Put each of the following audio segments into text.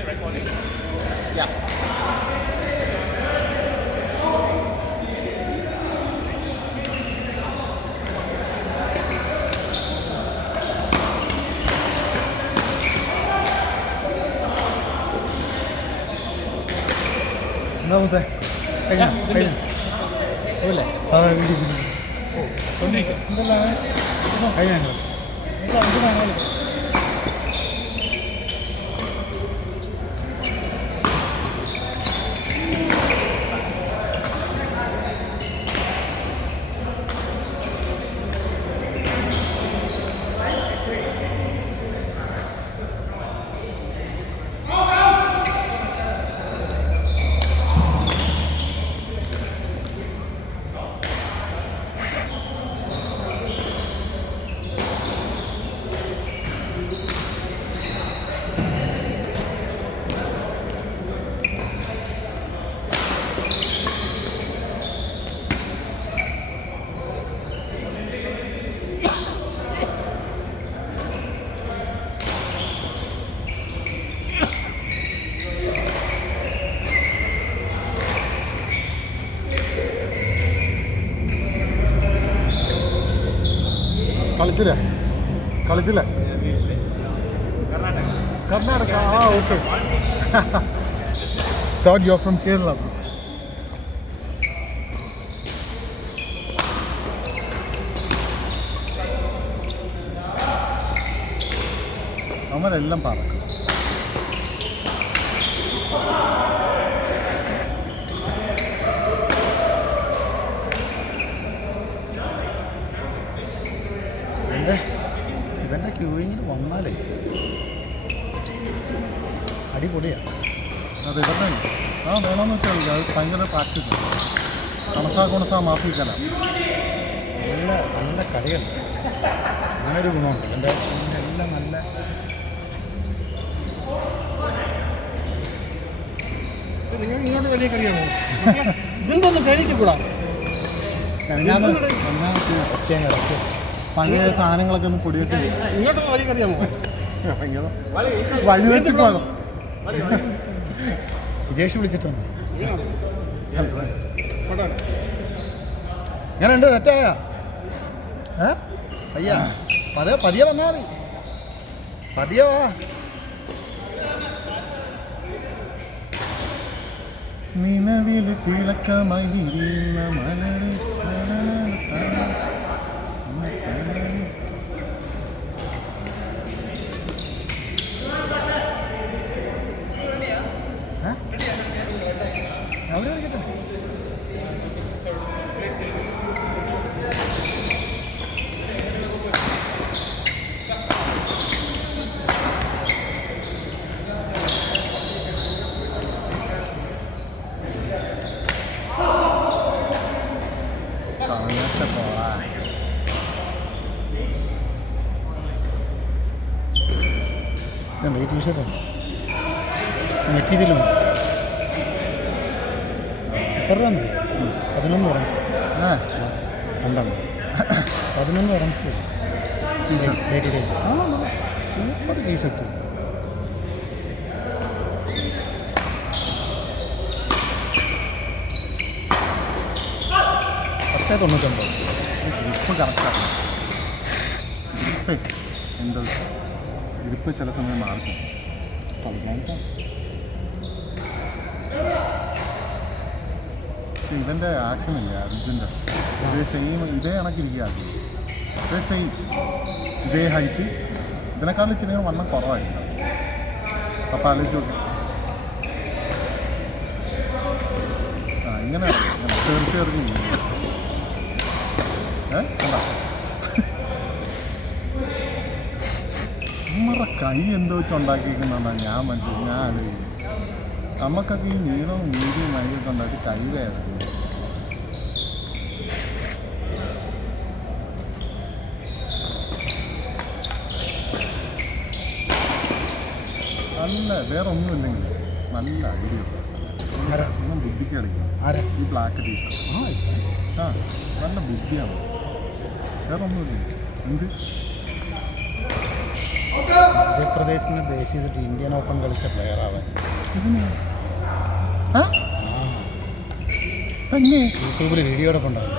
Yeah. എന്താ കഴിഞ്ഞ കഴിഞ്ഞ അല്ലേ ആ എന്തെല്ലാം കഴിഞ്ഞ കളിച്ചില്ലേ കളിച്ചില്ലേ കർണാടക ആ okay thought you're from Kerala. അവരെല്ലാം പറക്കും. ഇവൻ്റെ ക്യൂയിങ്ങിന് വന്നാലേ അടിപൊളിയാണ്. അത് ഇവരുടെ ആ വേണമെന്ന് വെച്ചാൽ അത് ഭയങ്കര പ്രാക്ടീസ് കണസാ മാഫിക്കല നല്ല നല്ല കളിയുണ്ട്. അങ്ങനൊരു ഗുണമുണ്ട് എൻ്റെ എല്ലാം നല്ല ഇങ്ങോട്ട് വലിയ കളിയാണോ ഇതൊന്നും കഴിക്കൂടാ. ഞാൻ ഒറ്റയും കിടക്ക് പഴയ സാധനങ്ങളൊക്കെ ഒന്ന് പൊടിയിട്ട് ഇങ്ങോട്ട് വലിയ കളിയാണോ ഭയങ്കര വഴിതെറ്റിപ്പോയതോ. വിജേഷ് വിളിച്ചിട്ടുണ്ട്. ഞാനുണ്ട് തെറ്റായ അയ്യാ പതിയെ വന്നാൽ മതി. പതിയെ വാ. നിലവിൽ തിളക്കമായി വിരിയുന്ന മലര് അവിടെ കളിക്കട്ടെ. ടീഷർട്ടാണ് മെറ്റീരിയലാണ്. എത്ര രൂപ 11 റൺസ് രണ്ടെണ്ണം 11 റൺസ് ടീഷർട്ട്. ആ സൂപ്പർ ടീഷർട്ട്. $10.99 ഇപ്പം കറക്റ്റാണ്. എന്താ ഗ്രിപ്പ് ചില സമയം മാർക്കും കളിക്കാനിട്ടാണ്. പക്ഷെ ഇവൻ്റെ ആക്ഷനില്ല അർജുൻ്റെ ഇതേ സെയിം ഇതേ കണക്കിരിക്കുക. ഇതേ സെയിം ഇതേ ഹൈറ്റ് ഇതിനേക്കാളും ഇച്ചിരി വണ്ണം കുറവായിരിക്കും. അപ്പം ആലോചിച്ച് നോക്കി ഇങ്ങനെ ചേർത്ത് കണ്ടാ നമ്മുടെ കൈ എന്തോ വെച്ചുണ്ടാക്കിയിരിക്കുന്നതാണ് ഞാൻ മനസ്സിലാക്കി. ഞാൻ ആലോചിക്കും നമുക്കൊക്കെ ഈ നീളവും വീതിയും വഴിയൊക്കെ ഉണ്ടാക്കി കൈ വേദന. നല്ല വേറെ ഒന്നുമില്ലെങ്കിൽ നല്ല ഐഡിയ ഒന്നും ബുദ്ധിക്ക് കളിക്കും. ഈ ബ്ലാക്ക് ടീഷർട്ട് ആ നല്ല ബുദ്ധിയാണ്. വേറെ ഒന്നുമില്ല എന്ത് മധ്യപ്രദേശിനെ ബേസ് ചെയ്തിട്ട് ഇന്ത്യൻ ഓപ്പൺ കളിച്ച പ്ലെയർ ആവാൻ. ആ തന്നെ യൂട്യൂബിൽ വീഡിയോ ഒക്കെ ഉണ്ടാവും.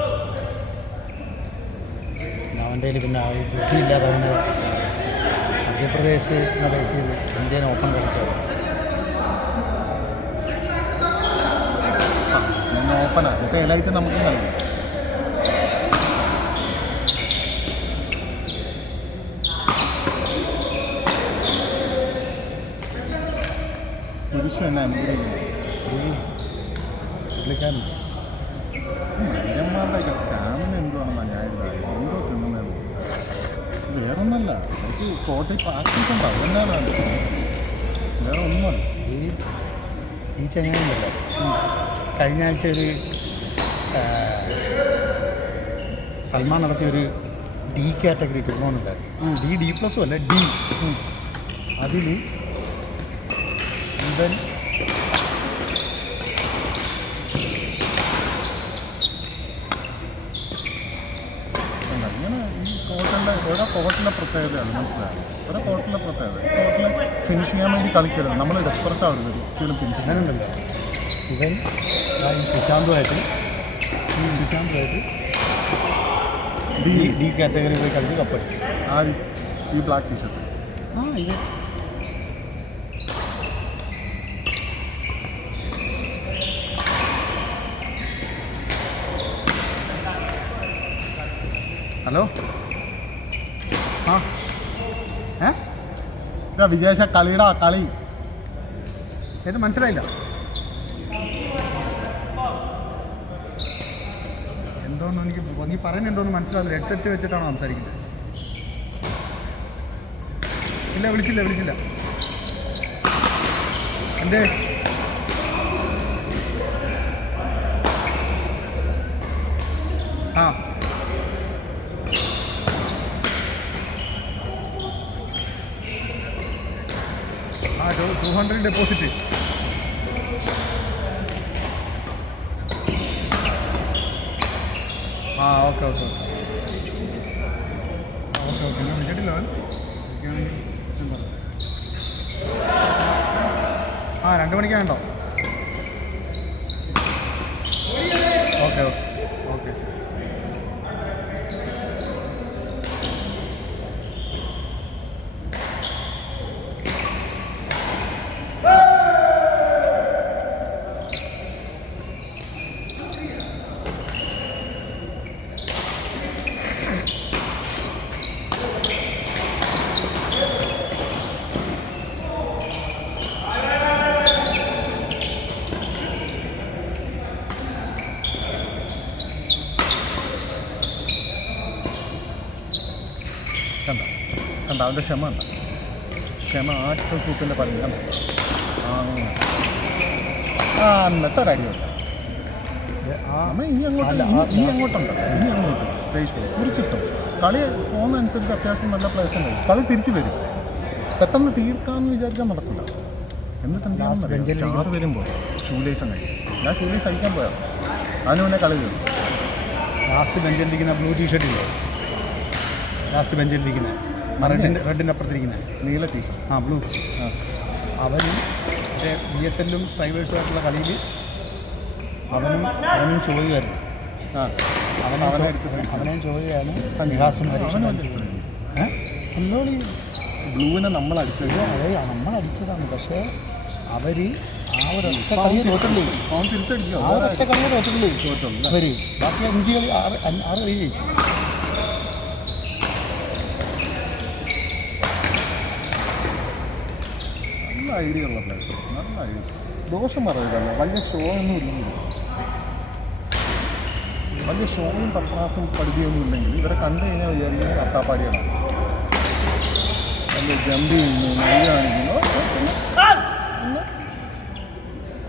അവൻ്റെ കയ്യിൽ പിന്നെ ബുദ്ധിയില്ലാതെ അവന് മധ്യപ്രദേശിനെ ബേസ് ചെയ്ത് ഇന്ത്യൻ ഓപ്പൺ കളിച്ചത്. ഞാൻ ഓപ്പണാണ് ഇപ്പോൾ എല്ലായിട്ട് നമുക്ക് കളി. പുരുഷൻ എന്നെ അനുഗ്രഹിക്കുന്നു. ഈ പുള്ളിക്കാരൻ മനുഷ്യന്മാരുടെയൊക്കെ സ്റ്റാമിന എന്തുവാണെന്നാണ് ഞാൻ ഇതായത്. എന്തോ തിന്നുന്നത് വേറൊന്നല്ല. എനിക്ക് കോട്ടയിൽ പ്രാക്ടീസ് ഉണ്ടാവും. എന്നാണ് വേറെ ഒന്നുമല്ല. ഈ ചങ്ങായില്ല കഴിഞ്ഞ ആഴ്ച ഒരു സൽമാൻ നടത്തിയൊരു ഡി കാറ്റഗറി ടൂർണമെൻ്റ് ഉണ്ടായിരുന്നു. D++ അല്ല ഡി. അതിൽ ഇവൻ ഇങ്ങനെ ഈ കോർട്ടിൻ്റെ ഓരോ കോർട്ടിൻ്റെ പ്രത്യേകതയാണ് മനസ്സിലായത്. ഓരോ കോർട്ടിൻ്റെ പ്രത്യേകത. കോർട്ടിൽ ഫിനിഷ് ചെയ്യാൻ വേണ്ടി കളിക്കരുത്. നമ്മൾ ഡെസ്പെറേറ്റ് ആവരുത് ഒരിക്കലും ഫിനിഷ് അങ്ങനെയുണ്ടല്ലോ. ഇവൻ സുശാന്തുമായിട്ട് ഡി കാറ്റഗറി പോയി കളിച്ച് കപ്പടിച്ചു. ആര് ഈ ബ്ലാക്ക് ടീഷർട്ട് ഇവൻ ഹലോ ഇതാ വിജേഷ കളിയുടെ കളി ഏത് മനസ്സിലായില്ല. എന്തോന്ന് എനിക്ക് നീ പറയുന്നത് എന്തോന്ന് മനസ്സിലാവില്ല. ഹെഡ്സെറ്റ് വെച്ചിട്ടാണോ സംസാരിക്കുന്നത്? ഇല്ല വിളിച്ചില്ല എന്തേ? ആ 200 ഡെപ്പോസിറ്റ്. ഓക്കെ ഞാൻ വിളിച്ചിട്ടില്ല. 2 മണിക്കാണോ? ഓക്കെ കണ്ട അവൻ്റെ ക്ഷമ ഉണ്ട. ക്ഷമ ആറ്റ സൂപ്പിൻ്റെ പറഞ്ഞു കണ്ട. എന്നിട്ട് ഒരടിയുണ്ട്. ഇനി അങ്ങോട്ടുണ്ടല്ലോ. ഇനി അങ്ങോട്ട് കുറിച്ചിട്ടോ കളി പോകുന്ന അനുസരിച്ച് അത്യാവശ്യം നല്ല പ്ലേസ് ഉണ്ടാവും. കളി തിരിച്ചു വരും. പെട്ടെന്ന് തീർക്കാമെന്ന് വിചാരിച്ചാൽ നടക്കില്ല. എന്നിട്ട് എന്തെങ്കിലും 6 വരുമ്പോൾ ഷൂലേസ് കഴിയും. ഞാൻ ഷൂലേസ് അയക്കാൻ പോയാൽ അതിന് മുന്നേ കളി വരും. ലാസ്റ്റ് ബെഞ്ചിലിരിക്കുന്ന ബ്ലൂ ടീഷർട്ടില്ലേ? ലാസ്റ്റ് ബെഞ്ചിലിരിക്കുന്ന റെഡിൻ്റെ അപ്പുറത്തിരിക്കുന്നത് നീല ടീഷർട്ട് ബ്ലൂ. അവനും BSLലും സ്ട്രൈവേഴ്സുമായിട്ടുള്ള കളിയിൽ അവനും ചോദിയായിരുന്നു. അവനെ ചോദിയാണ് നിഹാസും ഒന്നുകൂടി ബ്ലൂവിനെ നമ്മൾ അടിച്ചത്. അതെ നമ്മളടിച്ചതാണ്. പക്ഷേ അവർ ആ ഒരൊറ്റ കളിയെ തോറ്റുള്ളൂ. അവൻ തിരിച്ചടിക്കും. ആ ഒരൊറ്റ കളിയെ തോറ്റുള്ളൂ അവർ. ബാക്കി 5 കളി 6 കളി ജയിച്ചു. നല്ല ഐഡിയ ഉള്ള പ്ലേസ്. നല്ല ഐഡിയ. ദോഷം പറയുകയല്ല. വലിയ ഷോ ഒന്നും ഇല്ലെങ്കിൽ, വലിയ ഷോയും പത്രാസും പടുതിയൊന്നും ഇല്ലെങ്കിൽ ഇവരെ കണ്ടു കഴിഞ്ഞാൽ വിചാരിക്കുന്നത് അത്താപ്പാടികളാണ്. വലിയ ജമ്പ് ചെയ്യുന്നു, നെയ്യ് കാണിക്കുന്നു.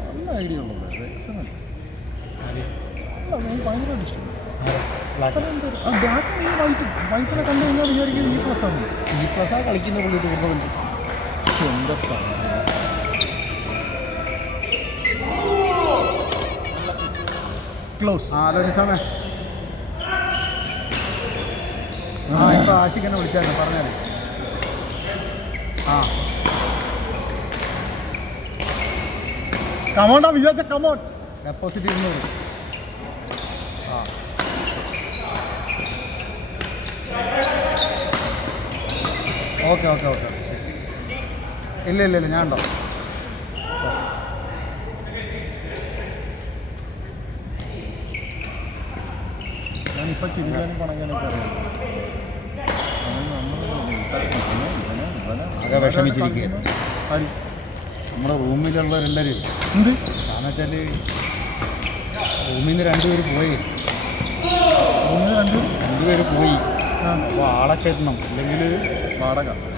നല്ല ഐഡിയ ഉള്ള പ്ലേസ്. എക്സലൻറ്റ്. ഭയങ്കരമായിട്ട് ഇഷ്ടം. ബ്ലാക്ക് വൈറ്റിനെ കണ്ടു കഴിഞ്ഞാൽ വിചാരിക്കും E+ ആണ്. E+ കളിക്കുന്ന പുള്ളി ടൂർണമെൻറ്റ്. എന്താണ് ക്ലോസ്. നിസാമേ ഇപ്പോൾ ആഷിഖ് എന്നെ വിളിച്ചായിരുന്നു പറഞ്ഞാലേ. കമോണ്ടാ വിചാരിച്ച കമോൺ. ഡെപ്പോസിറ്റ് 200. ആ ഓക്കെ ഓക്കെ ഓക്കെ. ഇല്ല ഇല്ല ഇല്ല ഞാൻ ഉണ്ടോ. ഞാനിപ്പോൾ ചിരിക്കാനും പണങ്ങാനൊക്കെ അറിയാം. ആകെ വിഷമിച്ചിരിക്കുകയാണ് ആര്? നമ്മുടെ റൂമിലുള്ളവരെല്ലാവരും. എന്ത്? കാരണം വെച്ചാൽ റൂമിൽ നിന്ന് 2 പേര് പോയി. ഒന്ന് രണ്ട് 2 പേര് പോയി. ആ അപ്പോൾ ആളെ കയറ്റണം, അല്ലെങ്കിൽ വാടക.